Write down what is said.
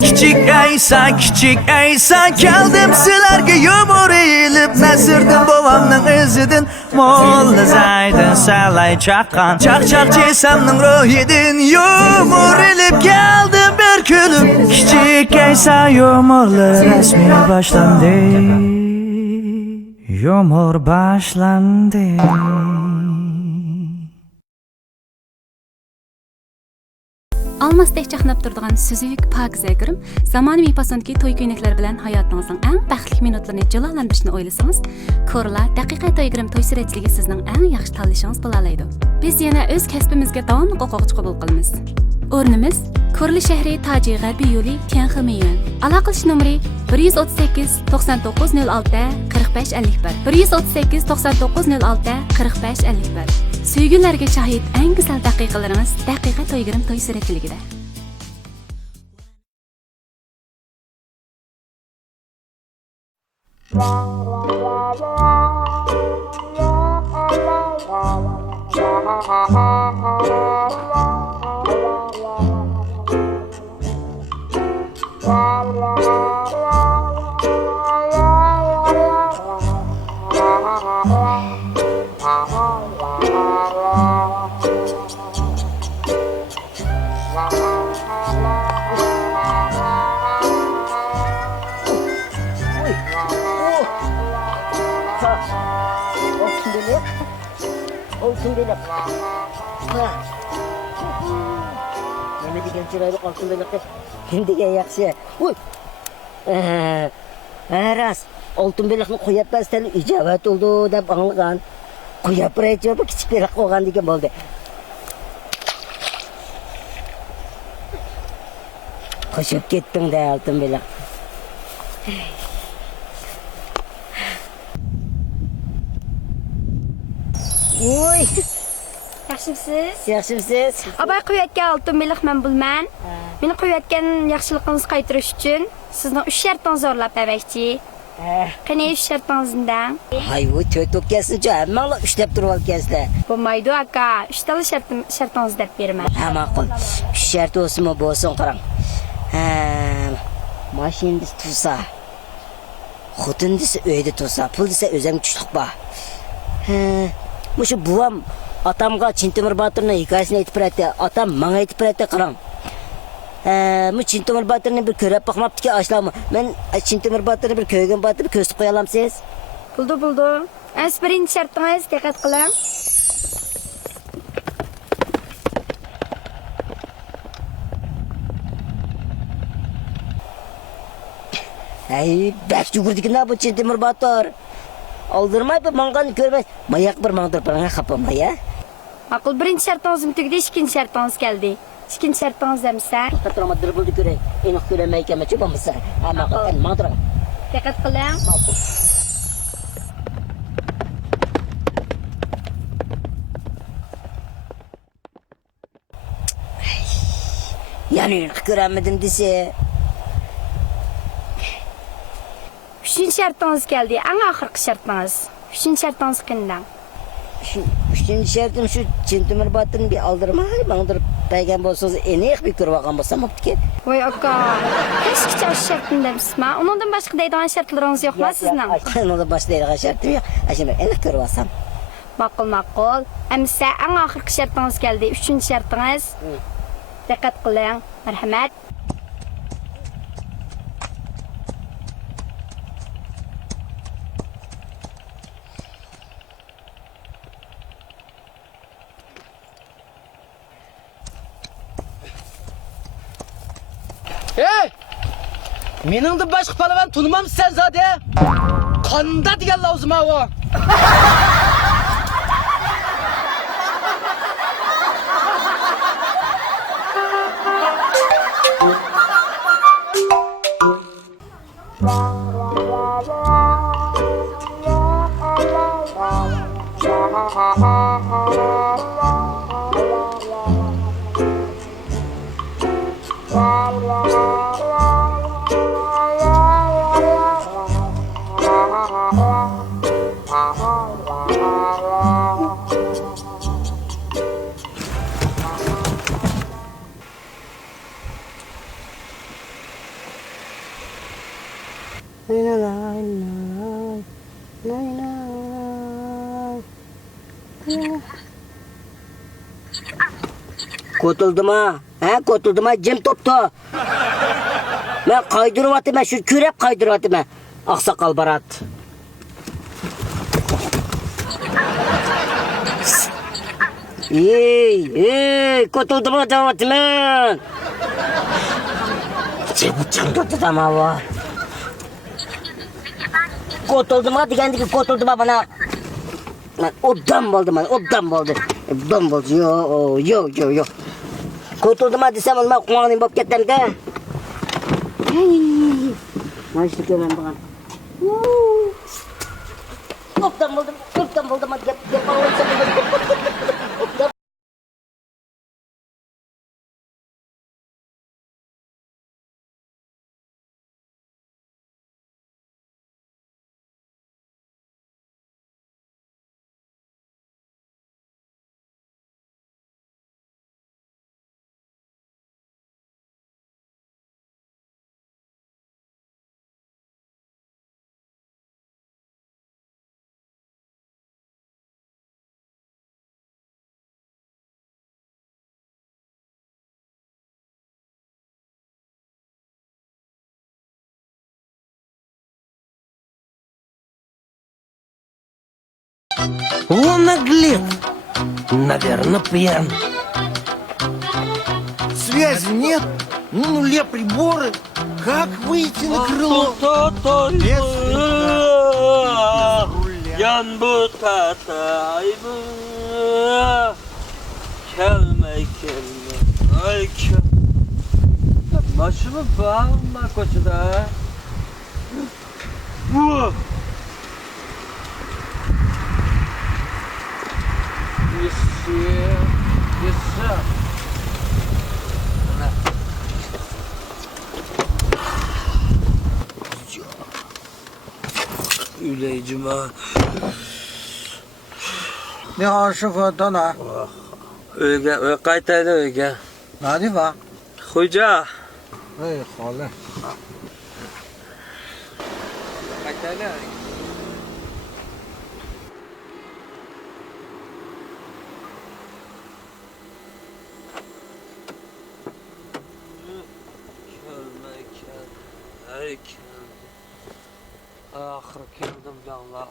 Kiçik Eysa, kiçik Eysa, geldim sizlerge yumur eğilip nesirdim babamның izidim. Molla zaydın salay çakkan, çak çak çesamның ruhidin. Yumur eğilip geldim bir külüm. Kiçik Eysa yumurları resmi başlandı. Yumur başlandı. Almasdek chaqnab turadigan suzuk pokiza kirim zamonaviy fasondagi to'y ko'ylaklar bilan hayotingizning eng baxtli minutlarini jilolantirishni o'ylasangiz, Ko'rla daqiqa to'y kirim to'y suratchiligi sizning eng yaxshi tanlashingiz bo'la oladi. Biz yana o'z kasbimizga davomli o'quvchi qabul qilamiz. O'rnimiz Ko'rli shahri Toji G'arbiy yo'li Tianximiyon. Aloqalash nomeri 138 99 06 45 51 138 99 06 45 51. Suygunlarga shahid eng go'zal daqiqalarimiz daqiqa to'ygirim to'y suratchiligida. Olsun belak. Neme degan chiroyli olsun belak. Kimdiga yaxshi. Uy. Ras, olsun belakni qo'yapmasdan ijobat oldu deb anglagan. Qo'yap beraychi, bu kichik belak qo'ygan degan bo'ldi. Qo'shib ketding-da olsun belak. Uy. Yaxshimisiz? Yaxshimisiz? Abay qo'yayotgan oltin beliq men bilman. Meni qo'yayotgan yaxshiligingizni qaytarish uchun sizning 3 shartingizni zo'rlab bermoqchi. Qani 3 shartingizni? Hay, u to'rt o'pkasini hammalar ushlab turib olgansizlar. Bo'lmaydi aka. 3 tala shartingizni deb beraman. Ha, ma'qul. 3 shart o'simi bo'lsin, qarang. Mashinangiz tursa, xotinningiz uyda tursa, pul desa o'zim tushliq bor. Muşu buvam atamga Çintemir Batır'ın hikayesini aytib berdi. Atam bana aytib berdi, qarang. Bu Çintemir Batır'ını bir körep bakmaptı ki aşlamı. Ben Çintemir Batır'ı bir köygen batırıp köstü koyalım siz. Buldu. Az birinchi shartingiz diqqat qiling. Ay, bak yugurdik ne bu Çintemir Batır. Aldırmay bir mangan görmez. Mayak bir mangdır bana kapama ya. Ma'qul, birinchi shartingiz tugdi, ikkinchi shartingiz keldi. Ikkinchi shartingiz emsa? Qatrama dirbildi ko'ray. Aniq ko'ramay kamachi bo'lmasa. Ama qatan mangdir. Diqqat qiling. Ma'qul. Yani ko'ramadim desa. 3 shartingiz keldi. Eng oxirgi shartingiz. 3 shartingiz qanday? Üçüncü şartım şu Çintemir Batır'ın bir aldırma mangdırıp peygen bolsanız eniq bir körüp algan bolsam optu ki. Voy aka, hech kichik shartni demisizmi? Undan boshqa deydigan shartlaringiz yo'qmi sizning? Undan boshqa deydigan shartim yo'q. Ashima eniq körüp alsam. Ma'qul. Amsa eng oxirgi shartingiz keldi. 3 shartingiz. Diqqat qiling. Marhamat. Hey! Meningdi boshqa palavan tunmamsan zade. Qanda degan lozim o. Kurtuldum ha. He kurtuldum ha. Cem toptu. Ben kaydırıvatım ben. Şu kürep kaydırıvatım ben. Aksakal Barat. Ey kurtuldum ha davatım ben. Cem tuttu tamam ha. Kurtuldum ha dikendeki kurtuldum ha bana. Obdan oldu bana. Obdan oldu. Obdan oldu. Yo. Kurtuldum ha desem olma kulağını bop kettim de. Maçlık hemen bana. Obdan buldum. Hadi gel. Он наглец. Наверное, пьян. Связи нет, не нуле приборы. Как выйти на крыло? Yan bu tatayımı Kelme Ay Başımı bağırma koçuda Yusuf Üleycim ha Ne aşık odan ha? Öyle kaytaydı öyle Hadi va. Hoca Ey hale. Kaytaydı Ahir keldim Allah.